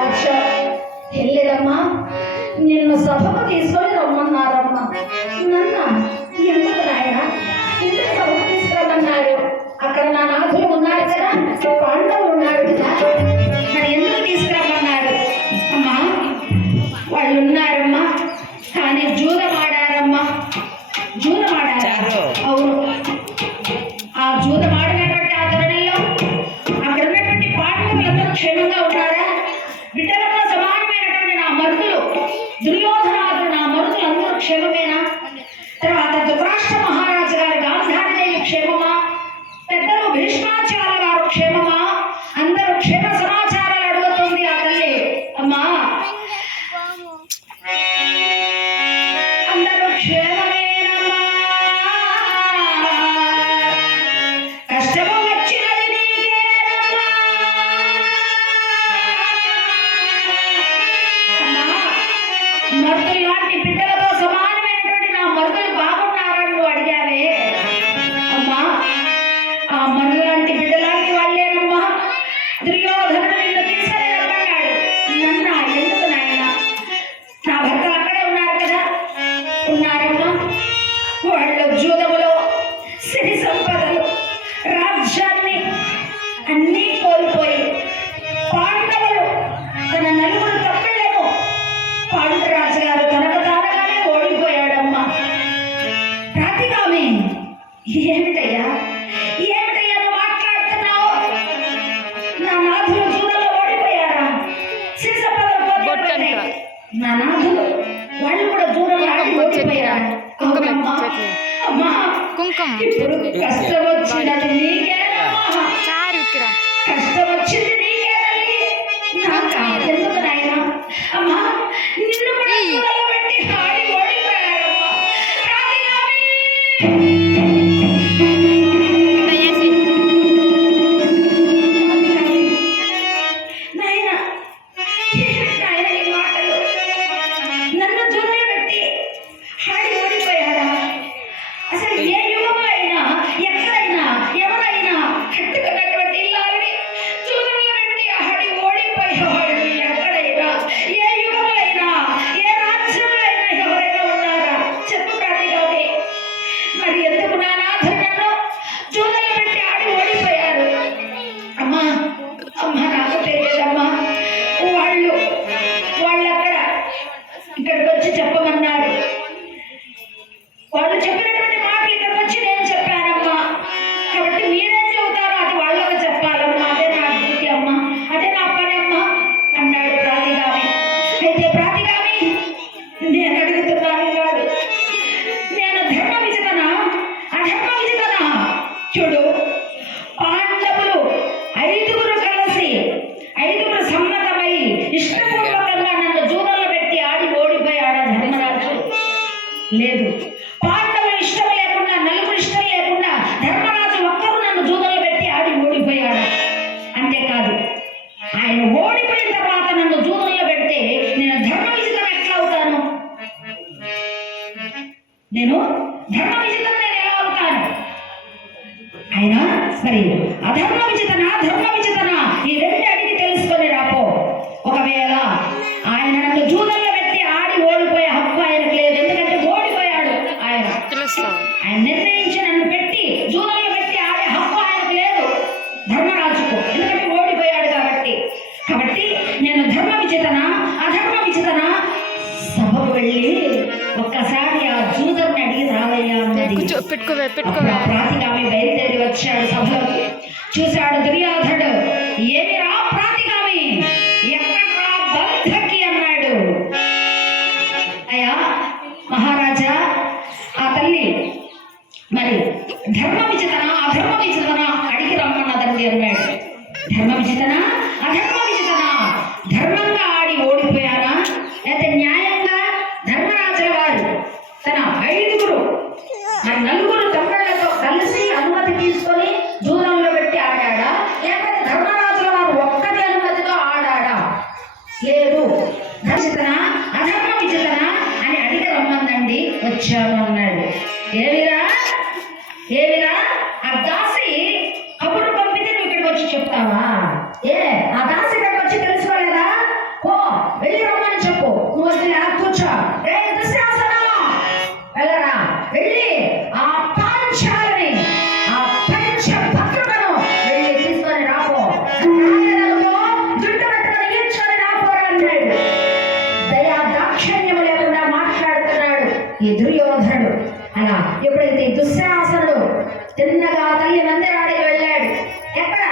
మహారాజా వెళ్ళేదమ్మా, నిన్ను సభకు తీసుకొని రమ్మన్నారమ్మా. నన్న ఎందుకు నాయన ఇంటి సభకు తీసుకురమ్మన్నారు? అక్కడ నా నాథులు ఉన్నారు కదా, పాండవులు ఉన్నారు కదా, మరి ఎందుకు తీసుకురమ్మన్నారు? అమ్మా వాళ్ళు ఉన్నారమ్మా, కానీ జూదమాడారమ్మా. జూదమాడారు, అవును. ఆ జూదమాడినటువంటి ఆ ధరణిలో అక్కడ ఉన్నటువంటి పాండవులందరూ క్షేమంగా ఉన్నారా? బిడ్డలతో సమానమైనటువంటి నా మరుదులు దుర్యోధనాదులు, నా మరుదులు అందరూ క్షేమమేనా? తర్వాత ధృతరాష్ట్ర మహారాజు గారి గాంధారీదేవి క్షేమమా? పెద్దలు భీష్మాచార్య గారు క్షేమమా? అందరూ క్షేమ సమాచారాలు అడుగుతుంది ఆ తల్లి. అమ్మా అందరూ క్షేమమేనమ్మా, కష్టము వచ్చినది నీకేనమ్మా. మరుదులు లాంటి బిడ్డలతో సమానమైనటువంటి నా మరుదులు బాగున్నారని నువ్వు అడిగావే అమ్మా. ఆ మరుదు లాంటి బిడ్డ లాంటి వాళ్ళేనమ్మా. దుర్యోధనుడు నిన్ను తీసుకొని రమ్మన్నాడు. నన్న ఎందుకు నాయన? నా భర్తలు అక్కడే ఉన్నారు కదా. ఉన్నారమ్మా. వాళ్ళు జూదములో సిరి సంపదలు రాజ్యాన్ని అన్నీ కోల్పోయి పాండవులు తన నలుగురు తమ్ముళ్ళేమో పాండురాజు గారు తనకు తానుగానే ఓడిపోయాడమ్మా. రాధికామి ఏమిటయ్యా ఏమిటయ్యా నువ్వు మాట్లాడుతున్నావు? నా నాథులు జూదంలో ఓడిపోయారా? సిరి సంపదలు పోతే నా నాథులు వాళ్ళు కూడా జూదంలో ఆడి ఓడిపోయారా? అవునమ్మా. అమ్మా ఇప్పుడు కష్టం వచ్చినది నీకేనమ్మా, కష్టం వచ్చింది నీకే తల్లి. నాకా ఎందుకు నాయన? అమ్మా నిన్ను కూడా జూదంలో పెట్టి ఆడి ఓడిపోయారమ్మా. రాధికామి నాయన ఏమిటి నాయన ఈ మాటలు? నన్ను జూదంలో పెట్టి ఆడి ఓడిపోయాడా? అసలు ఏ యుగంలో అయినా ఎక్కడైనా ఎవరైనా కట్టుకున్నటువంటి ఇల్లాలని జూదంలో పెట్టి ఆడి ఓడిపోయేవాళ్ళు ఎక్కడైనా ఏ యుగంలో అయినా ఏ రాజ్యంలో అయినా ఎవరైనా ఉన్నారా? చెప్పు రాధికామి. మరి ఎందుకు నా నాథుడు నన్ను జూదంలో పెట్టి ఆడి ఓడిపోయారు? అమ్మా అమ్మా నాకు తెలియదమ్మా. వాళ్ళక్కడ ఇక్కడికి వచ్చి చెప్పమన్నారు. వాళ్ళు చెప్పినటువంటి మాట ఇక్కడికి వచ్చి నేను చెప్పానమ్మా. కాబట్టి మీరేం చెబుతారో అది వాళ్ళకి చెప్పాలమ్మా. అదే నా డ్యూటీ అమ్మా, అదే నా పని అమ్మా అన్నాడు రాధికామి. అయితే రాధికామి నేను అడుగుతున్నాను కాదు, నేను ధర్మ విజితనా అధర్మ విజితనా? చూడు, పాండవులు ఐదుగురు కలిసి ఐదుగురు సమ్మతమై ఇష్టపూర్వకంగా నన్ను జూదంలో పెట్టి ఆడి ఓడిపోయాడా ధర్మరాజు? లేదు. పాండవులు ఇష్టం లేకుండా, నలుగురు ఇష్టం లేకుండా ధర్మరాజు ఒక్కరు నన్ను జూదంలో పెట్టి ఆడి ఓడిపోయాడు. అంతేకాదు, ఆయన ఓడిపోయిన తర్వాత నన్ను జూదంలో పెడితే నేను ధర్మ విజితం ఎట్లా అవుతాను? నేను ధర్మ విజితం నేను ఎలా అవుతాను? ఆయన మరి అధర్మ విజితనా ధర్మ విజితనా ఈ రెండు అడిగి తెలుసుకొని రాపో. ఒకవేళ ఆయన నన్ను జూదంలో పెట్టి ఆడి ఓడిపోయే హక్కు ఆయనకు లేదు. ఎందుకంటే ఓడిపోయాడు ఆయన. ఆయన నిర్ణయించి నన్ను పెట్టి జూదంలో పెట్టి ఆడే హక్కు ఆయనకు లేదు, ధర్మరాజుకు. ఎందుకంటే ఓడిపోయాడు కాబట్టి. కాబట్టి నేను ధర్మ విజితనా అధర్మ విజితనా? సభకు వెళ్ళి ఒక్కసారి ఆ జూదర్ని అడిగి రావయ్యా అన్నది. ప్రాతికామి బయలుదేరి వచ్చాడు సభలోకి. చూశాడు దుర్యోధనుడు. ఏమి రా ప్రాతికామి, ఎక్కడ బంధకి అన్నాడు. అయ్యా మహారాజా, ఆ తల్లి మరి ధర్మ విజితనా అధర్మ విజితనా అడిగి రమ్మన్నదండి అన్నాడు. ధర్మ విజితనా అధర్మ విజితనా? ధర్మంగా ఆడి ఓడిపోయానా, అయితే న్యాయంగా ధర్మరాజుల వారు తన ఐదుగురు మరి నలుగురు తమ్ముళ్లతో కలిసి అనుమతి తీసుకొని జూదంలో పెట్టి ఆడాడా, లేకపోతే ధర్మరాజుల వారు ఒక్కటి అనుమతితో ఆడాడా? లేదు. విజితనా అధర్మ విజితనా అని అడిగి రమ్మందండి, వచ్చాను అన్నాడు. ఏమిరా ఏమిరా ఆ దాసి కబురు పంపితే నువ్వు ఇక్కడికి వచ్చి చెప్తావా? ఏ ఆ దాసి ఇక్కడికి వచ్చి తెలుసుకోలేదా? ఈ దుర్యోధనుడు. అలా ఎప్పుడైతే దుశ్శాసనుడు తిన్నగా తల్లి మందిరానికి వెళ్ళాడు, ఎక్కడ